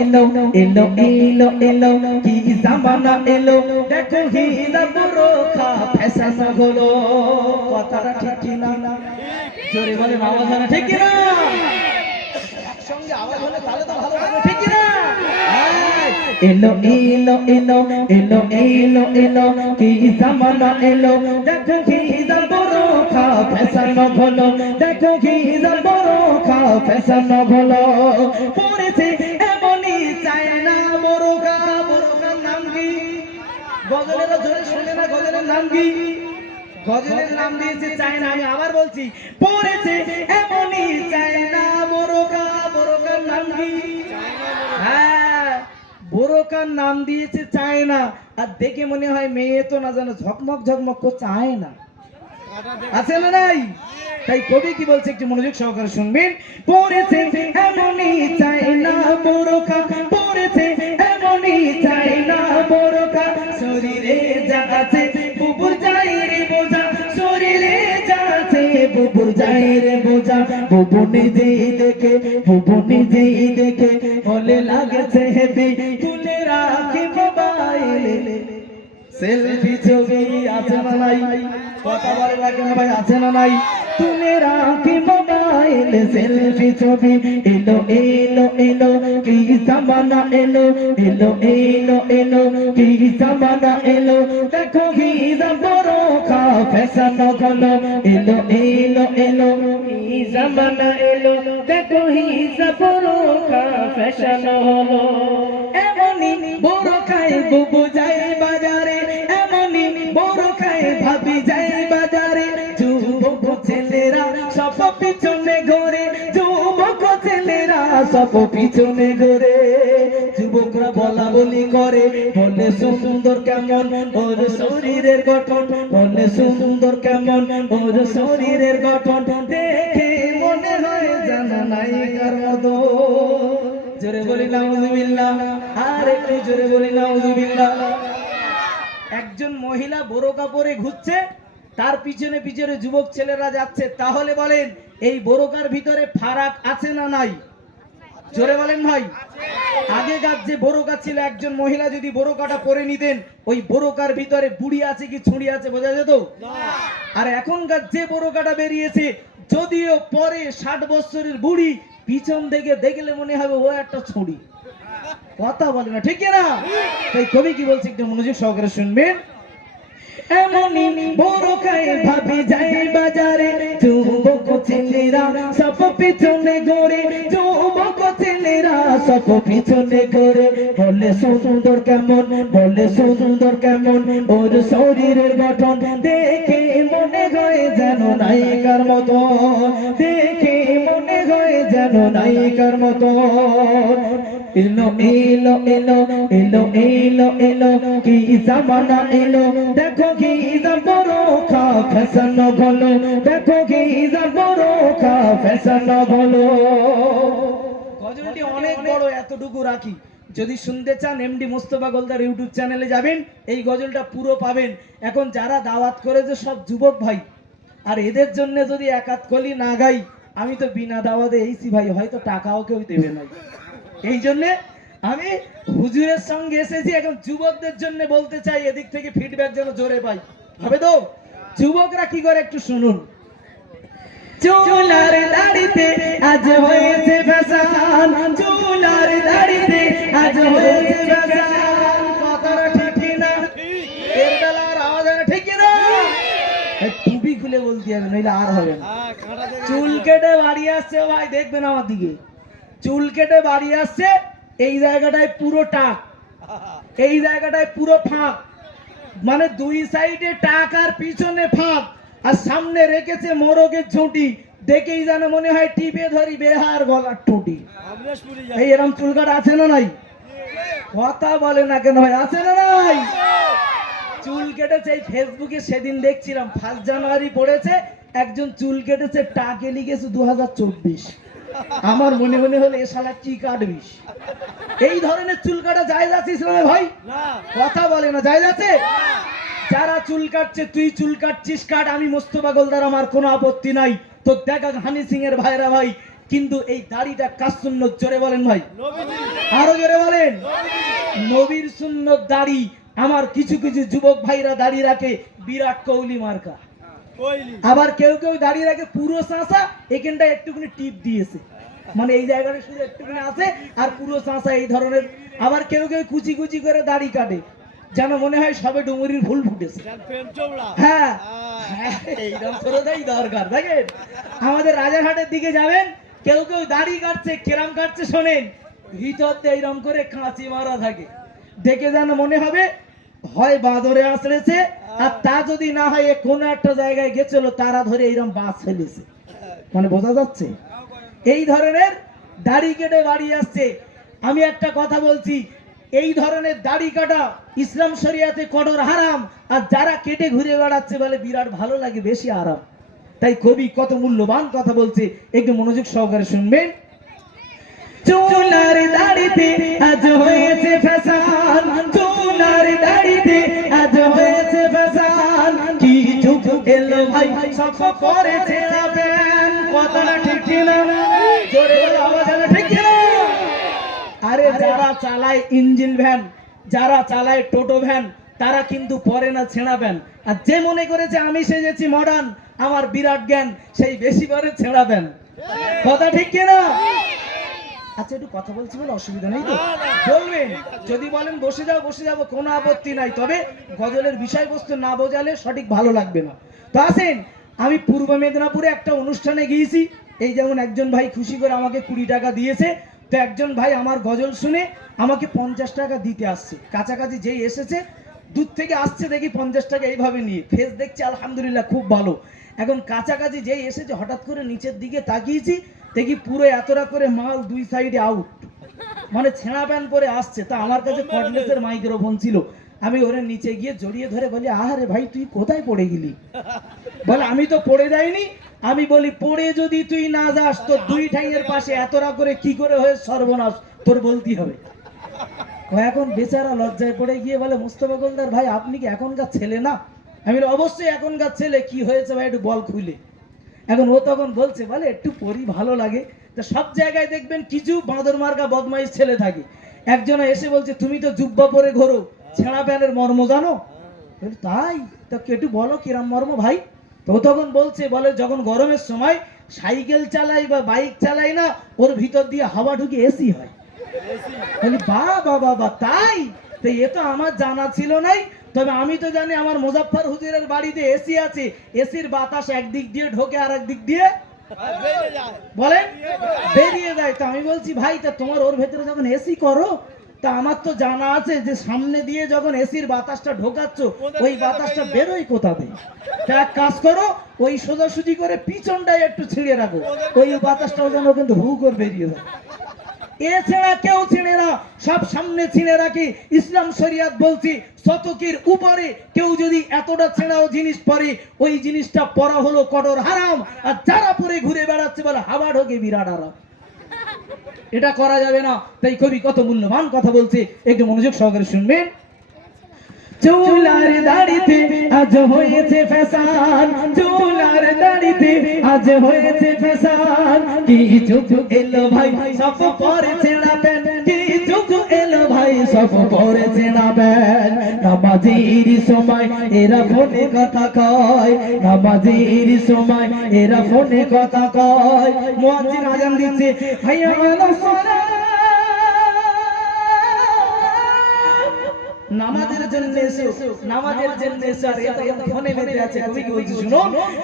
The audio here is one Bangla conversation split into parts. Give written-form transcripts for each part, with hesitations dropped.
এলো এলো এলো এলো কি জামানা এলো দেখো হিজাব বোরকা ফ্যাশন হলো কথাটা ঠিক কি না জোরে বলেন আওয়াজ হয় না ঠিক কি না একসঙ্গে আওয়াজ হলে তাহলে তো ভালো হবে ঠিক কি না এলো এলো এলো এলো এলো এলো কি জামানা এলো দেখো হিজাব বোরকা ফ্যাশন হলো দেখো হিজাব বোরকা ফ্যাশন হলো পড়েছে এমনই চায় না বোরকা বোরকার নাম কি গজলের জোরে শুনে না গজলের নাম কি গজলের নাম দিয়েছে চায় না আমি আবার বলছি পড়েছে এমনই চায় না বোরকা বোরকার নাম কি হ্যাঁ বোরকার নাম দিয়েছে চায় না আর দেখে মনে হয় মেয়ে তো না জানো ঝকমক ঝকমক করছে চায় না আছে না নাই তাই কবি কি বলছে একটু মনোযোগ সহকারে শুনবেন পড়েছে এমনই চায় না বোরকা পড়েছে এমনই চায় না বোরকা শরীরে যা আছে বুবুর যায় রে বোঝা শরীরে যা আছে বুবুর যায় রে বোঝা বুবু নিজেই দেখে বলে লাগছে হেবি তুলে রাখে মোবাইলে সেলফি ছবি আছে না নাই কথা বলে না কেন ভাই আছে না নাই তুলে রাখি মোবাইল সেলফি ছবি এলো এলো এলো কি জামানা এলো এলো এলো এলো কি জামানা এলো দেখো হিজাব বোরকা ফ্যাশন হলো এলো এলো এলো কি জামানা এলো দেখো হিজাব বোরকা ফ্যাশন হলো এমনই বোরকায় বুবু যায় বাজারে এমনই বোরকায় ভাবি যায় বাজারে যুবক ছেলেরা সব পিছনে ঘোরে যুবক ছেলেরা সব পিছনে ঘোরে যুবকরা বলা বলি করে বলে সুন্দর কেমন ওর শরীরের গঠন বলে সুন্দর কেমন ওর শরীরের গঠন দেখে মনে হয় জানা নায়িকার মতো জোরে বলি নাউজুবিল্লাহ আর একটু জোরে বলি নাউজুবিল্লাহ একজন মহিলা বোরকা পরে ঘুরছে তার পিছনে পিছনে যুবক ছেলেরা যাচ্ছে তাহলে বলেন এই বোরকার ভিতরে ফারাক আছে না নাই জোরে বলেন ভাই আগেকার যে বোরকা ছিল একজন মহিলা যদি বোরকাটা পরে নিতেন ওই বোরকার ভিতরে বুড়ি আছে কি ছুরি আছে বোঝা যেত আর এখনকার যে বোরকাটা বেরিয়েছে যদিও পরে 60 বছরের বুড়ি পিছন থেকে দেখলে মনে হবে ও একটা ছুরি কথা বলে না ঠিক না তাই কবি কি বলছে একটু মনোযোগ সহকারে শুনবেন এমনই বোরকায় ভাবি যায় বাজারে যুবক ছেলেরা সব পিছনে ঘোরে যুবক ছেলেরা সব পিছনে ঘোরে বলে সুন্দর কেমন ওর শরীরের গঠন দেখে মনে হয় যেন নায়িকার মতো দেখে মনে হয় যেন নায়িকার মতো এলো এলো এলো এলো এলো এলো কি জামানা এলো দেখো কি বোরকা ফ্যাশন হলো দেখো কি বোরকা ফ্যাশন হলো গজলটি অনেক বড় এতটুকু রাখি যদি শুনতে চান এমডি মোস্তফা গোলদার ইউটিউব চ্যানেলে যাবেন এই গজলটা পুরো পাবেন এখন যারা দাওয়াত করেছে সব যুবক ভাই আর এদের জন্য যদি একাত কলি না গাই আমি তো বিনা দাওয়াতে এইছি ভাই হয়তো টাকাও কেউ দেবে না এই জন্য আমি হুজুরের সঙ্গে এসেছি এখন যুবকদের জন্য বলতে চাই এদিক থেকে ফিডব্যাক যেন জোরে পাই হবে তো যুবকরা কি করে একটু শুনুন চুলার দাড়িতে আজ হয়েছে ফ্যাশন চুলার দাড়িতে আজ হয়েছে ফ্যাশন কথাটা ঠিক না এর বেলার আওয়াজ ঠিক না টুপি খুলে বলতে হবে নইলে আর হবে না চুল কেটে বাড়ি আসছে ভাই দেখবেন আমার দিকে চুল কেটে বাড়ি আসছে এই জায়গাটায় পুরো টাক এই জায়গাটায় পুরো ফাঁক মানে দুই সাইডে টাক আর পিছনে ফাঁক আর সামনে রেখেছে মোরগের ঝুঁটি দেখেই যেন মনে হয় টিপে ধরি বেহার গলার টুটি এই এরকম চুল কাটা আছে না নাই কথা বলে না কেন ভাই আছে না নাই চুল কেটেছে এই ফেসবুকে সেদিন দেখছিলাম 1 জানুয়ারি পড়েছে একজন চুল কেটেছে টাকে লিখেছে 2024 আমার মনে মনে হলো এ শালা কি কাটবিস এই ধরনের চুল কাটা জায়েজ আছে ইসলামে ভাই কথা বলে না জায়েজ আছে যারা চুল কাটছে তুই চুল কাটছিস কাট আমি মোস্তফা গোলদার আমার কোনো আপত্তি নাই তো দেখা হানি সিং এর ভাইরা ভাই কিন্তু এই দাড়িটা কার সুন্নত? জোরে বলেন ভাই, আরো জোরে বলেন। নবীর সুন্নত দাড়ি। আমার কিছু কিছু যুবক ভাইরা দাড়ি রাখে বিরাট কোহলি মার্কা, আবার কেউ কেউ দাড়ি রাখে পুরো চাঁচা, এখানটা একটুখানি টিপ দিয়েছে, মানে এই জায়গাটা শুধু একটুখানি আছে আর পুরো চাঁচা এই ধরনের। আবার কেউ কেউ কুচি কুচি করে দাড়ি কাটে, যেন মনে হয় সবে ডুমুরির ফুল ফুটেছে। হ্যাঁ, এইরকম করেই দরকার। দেখেন আমাদের রাজারহাটের দিকে যাবেন, কেউ কেউ দাড়ি কাটছে, কেরাম কাটছে শোনেন, ভিতর দিয়ে এইরকম করে কাঁচি মারা থাকে, দেখে যেন মনে হবে হয় বাঁদরে আসলেছে, আর তা যদি না হয় কোনো একটা জায়গায় গেছিল তারা ধরে এইরকম বাস ফেলেছে, মানে বোঝা যাচ্ছে। এই ধরনের দাড়ি কেটে বাড়ি আসছে। আমি একটা কথা বলছি, এই ধরনের দাড়ি কাটা ইসলাম শরিয়াতে কঠোর হারাম, আর যারা কেটে ঘুরে বেড়াচ্ছে বলে বিরাট ভালো লাগে, বেশি আরাম। তাই কবি কত মূল্যবান কথা বলছে, একটু মনোযোগ সহকারে শুনবেন। চুলার দাড়িতে আজ হয়েছে ফ্যাশন, চুলার দাড়িতে আজ হয়েছে ফ্যাশন, কি যুগ এলো ভাই সব করেছে আপেন। কথাটা ঠিক কিনা? জোরে আওয়াজ আনা ঠিক কিনা? আরে যারা চালায় ইঞ্জিন ভ্যান, যারা চালায় টোটো ভ্যান, তারা কিন্তু পরে না ছেঁড়া ভ্যান। আর যে মনে করেছে আমি সেজেছি মডার্ন, আমার বিরাট জ্ঞান, সেই বেশি পরে ছেঁড়া ভ্যান। কথা ঠিক কিনা? আচ্ছা একটু কথা বলছি বলে অসুবিধা নেই তো? বলবেন, যদি বলেন বসে যাও বসে যাবো, কোনো আপত্তি নাই, তবে গজলের বিষয়বস্তু না বোঝালে সঠিক ভালো লাগবে না। তো আসেন, আমি পূর্ব মেদিনীপুরে একটা অনুষ্ঠানে গিয়েছি, এই যেমন একজন ভাই খুশি করে আমাকে 20 টাকা দিয়েছে। তো একজন ভাই আমার গজল শুনে আমাকে 50 টাকা দিতে আসছে, কাছাকাছি যেই এসেছে, দূর থেকে আসছে দেখি 50 টাকা এইভাবে নিয়ে, ফেস দেখছি আলহামদুলিল্লাহ খুব ভালো। এখন কাছাকাছি যেই এসেছে হঠাৎ করে নিচের দিকে তাকিয়েছি, দেখি পুরো এতটা করে মাল দুই সাইডে আউট, মানে ছেঁড়া প্যান্ট পরে আসছে। তা আমার কাছে কর্ডলেসের মাইক্রোফোন ছিল, আমি ওরে নিচে গিয়ে জড়িয়ে ধরে বলি, আরে ভাই তুই কোথায় পড়ে গেলি? বলে আমি তো পড়ে যাইনি। আমি বলি পড়ে যদি তুই না যাস, তো দুই ঠ্যাঙের পাশে এতটা করে কি করে হয়ে সর্বনাশ তোর বলতে হবে। এখন বেচারা লজ্জায় পড়ে গিয়ে বলে, মুস্তফা গোলদার ভাই আপনি কি এখনকার ছেলে না? আমি বলি অবশ্যই এখনকার ছেলে। কি হয়েছে ভাই একটু বল খুলে। এখন ও তখন বলছে, বলে একটু পরি ভালো লাগে। তো সব জায়গায় দেখবেন কিছু বাঁদর মার্কা বদমাইশ ছেলে থাকে। একজনে এসে বলছে, তুমি তো জুব্বা পরে ঘোরো, ছেঁড়া প্যান্টের মর্ম জানো? তাই? তো একটু বলো কিরাম মর্ম ভাই। তো তখন বলছে, বলে যখন গরমের সময় সাইকেল চালাই বা বাইক চালাই না, ওর ভিতর দিয়ে হাওয়া ঢুকে এসি হয়। বাবা বাবা, তাই? তো এ তো আমার জানা ছিল নাই। তবে আমি তো জানি আমার মুজাফফর হুজুরের বাড়িতে এসি আছে, এসির বাতাস একদিক দিয়ে ঢোকে আর একদিক দিয়ে বলেন বেরিয়ে যায়। তো আমি বলছি, ভাই তা তোমার ওর ভেতরে যখন এসি করো, তা আমার তো জানা আছে যে সামনে দিয়ে যখন এসির বাতাসটা ঢোকাচ্ছ, ওই বাতাসটা বেরোয় কোথা থেকে? তা এক কাজ করো, ওই সোজাসুজি করে পিছনটাই একটু ছিঁড়ে রাখো, ওই বাতাসটাও যেন কিন্তু হু করে বেরিয়ে যায়। এছাড়া কেউ ছিঁড়ে না, সব সামনে ছিঁড়ে রাখি। ইসলাম শরিয়াত বলছি, শতকের উপরে কেউ যদি এতটা ছেঁড়াও জিনিস পরে, ওই জিনিসটা পরা হলো কঠোর হারাম। আর যারা পরে ঘুরে বেড়াচ্ছে বলে হাওয়া ঢোকে বিরাট আরাম, এটা করা যাবে না। তাই কবি কত মূল্যবান কথা বলছে, একটু মনোযোগ সহকারে শুনবেন। চুলার দাড়িতে আজ হয়েছে ফ্যাশন, চুলার দাড়িতে আজ হয়েছে ফ্যাশন, কি যুগ এলো ভাই সব পরে ছেঁড়া প্যান্ট, কি যুগ এলো ভাই সব পরে ছেঁড়া প্যান্ট। নামাজের সময় এরা ফোনে কথা কয়, নামাজের সময় এরা ফোনে কথা কয়। মুয়াজ্জিন আযান দিচ্ছে, হাইয়া আলাস সালাত, নামাজের জন্য এসো, নামাজের জন্য এসো। আর এটা ফোনে মেতে আছে, কবি কি বলছে শুনো।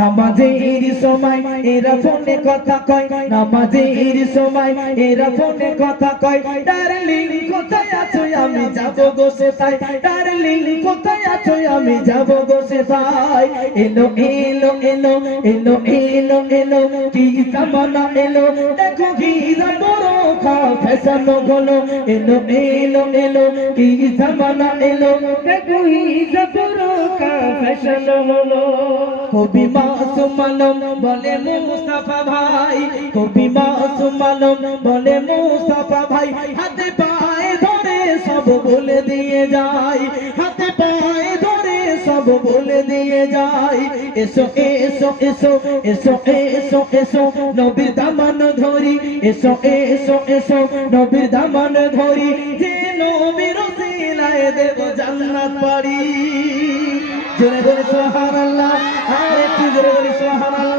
নামাজের সময় এরা ফোনে কথা কয়, নামাজের সময় এরা ফোনে কথা কয়। ডার্লিং কোথায় আছো আমি যাব গো সেথায়, ডার্লিং কোথায় আছো আমি যাব গো সেথায়। এলো এলো এলো এলো এলো এলো কি জামানা এলো, দেখো ঘিরা বড় খা ফ্যাশন হলো। এলো এলো এলো কি জামানা এলো, দেখো ঘিরা বড় খা ফ্যাশন হলো। কবি মাসুম আলম বলে মুস্তাফা ভাই, কবি মাসুম আলম বলে মুস্তাফা ভাই, হাতে পায়ে ধরে সব বলে দিয়ে যায়, হাতে পায়ে ধরে সব বলে দিয়ে যাই এসো এসো এসো এসো এসো এসো নবীর দামান ধরি এসো এসো এসো নবীর দামান ধরি যে নবীর ওসিলায় দেব জান্নাত পাড়ি জোরে বলি সুবহানাল্লাহ আর একটু জোরে বলি সুবহানাল্লাহ